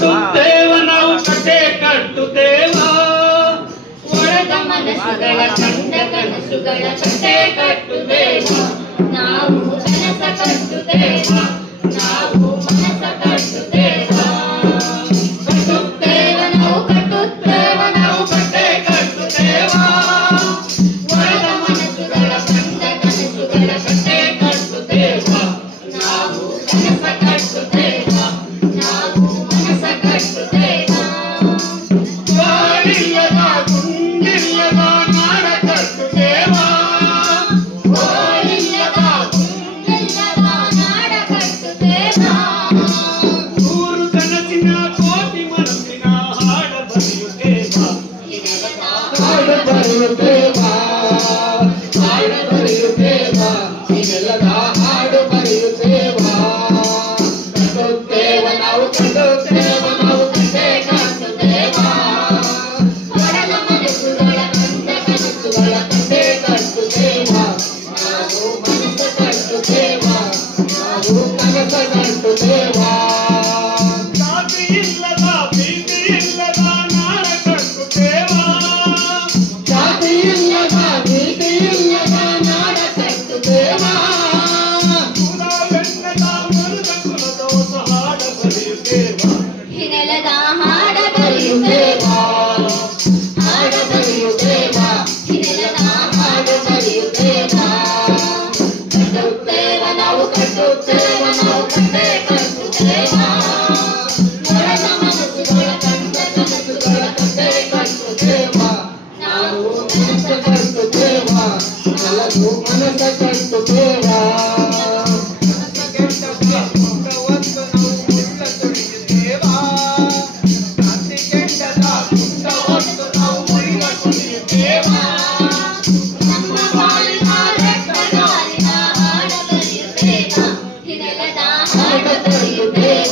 ಕಟ್ಟುತ್ತೇವ ನಾವು ಕಟ್ಟೆ ಕಟ್ಟುತ್ತೇವ ಒಡೆದ ಮನಸ್ಸುಗಳ ಕಂಡ ಕನಸುಗಳ ಕಟ್ಟೆ ಕಟ್ಟುತ್ತೇವ ನಾವು ಕನಸ ಕಟ್ಟುತ್ತೇವ ನಾವು ಮನಸ ಕಟ್ಟುತ್ತೇವ ಕಟ್ಟುತ್ತೇವ ನಾವು ಕಟ್ಟುತ್ತೇವ ನಾವು ಕಟ್ಟೆ ಕಟ್ಟುತ್ತೇವ ಒಡೆದ ಮನಸ್ಸುಗಳ ಕಂಡ ಕನಸುಗಳ ಕಟ್ಟೆ ಕಟ್ಟುತ್ತೇವ ನಾವು ಕನಸ ಕಟ್ಟುತ್ತೇವ ನಾವು ಮನಸ ಕಟ್ಟುತ್ತೇವ ಗಾಳಿಲ್ಲದ ಗುಂಡಿಲ್ಲದ ನಾಡ ಕಟ್ಟುತ್ತೇವ ಗಾಳಿಲ್ಲದ ಗುಂಡಿಲ್ಲದ ನಾಡ ಕಟ್ಟುತ್ತೇವ ನೂರು ಕನಸಿನ ಕೋಟಿ ಮನಸ್ಸಿನ ಹಾಡ ಬರೆಯುತ್ತೇವ ಹಾಡ ಬರೆಯುತ್ತೇವ ಹಾಡ ಬರೆಯುತ್ತೇವ ಇನ್ನೆಲ್ಲದ ಹಾಡು ಬರೆಯುತ್ತೇವ ಕಟ್ಟುತ್ತೇವ ನಾವು ಕಟ್ಟುತ್ತೇವ ನಾವು ಕಟ್ಟೆ ಕಟ್ಟುತ್ತೇವ ಒಡೆದ ಮನಸ್ಸುಗಳ ಕಂಡ ಕನಸುಗಳ ಕಟ್ಟೆ ಕಟ್ಟುತ್ತೇವ ನಾವು ಮನಸ್ಸ ಕಟ್ಟುತ್ತೇವ ನಾವು ಕನಸ ಕಟ್ಟುತ್ತೇವ ಜಾತಿ ಇಲ್ಲದ ಪ್ರೀತಿ ಇಲ್ಲದ ನಾಡ ಕಟ್ಟುತ್ತೇವ ಜಾತಿ ಇಲ್ಲದ ಪ್ರೀತಿ ಇಲ್ಲದ ನಾಡ ಕಟ್ಟುತ್ತೇವ ಹಿನೆಲದ ಹಾಡ ಬರೆಯುತ್ತೇವ ಹಾಡ ಬರೆಯುತ್ತೇವ ಹಿನೆಲದ ಹಾಡ ಬರೆಯುತ್ತೇವ ಕಟ್ಟುತ್ತೇವ ನಾವು ಕಟ್ಟುತ್ತೇವ ನಾವು ಕಟ್ಟೆ ಕಟ್ಟುತ್ತೇವ ಒಡೆದ ಮನಸ್ಸುಗಳ ಕಂಡ ಕನಸುಗಳ ಕಟ್ಟೆ ಕಟ್ಟುತ್ತೇವ ನಾವು ಮನಸ್ಸ ಕಟ್ಟುತ್ತೇವ ಎಲ್ಲರೂ ಮನಸ್ಸ ಕಟ್ಟುತ್ತೇವ ಹಾಡ ಬರೆಯುತ್ತೇವ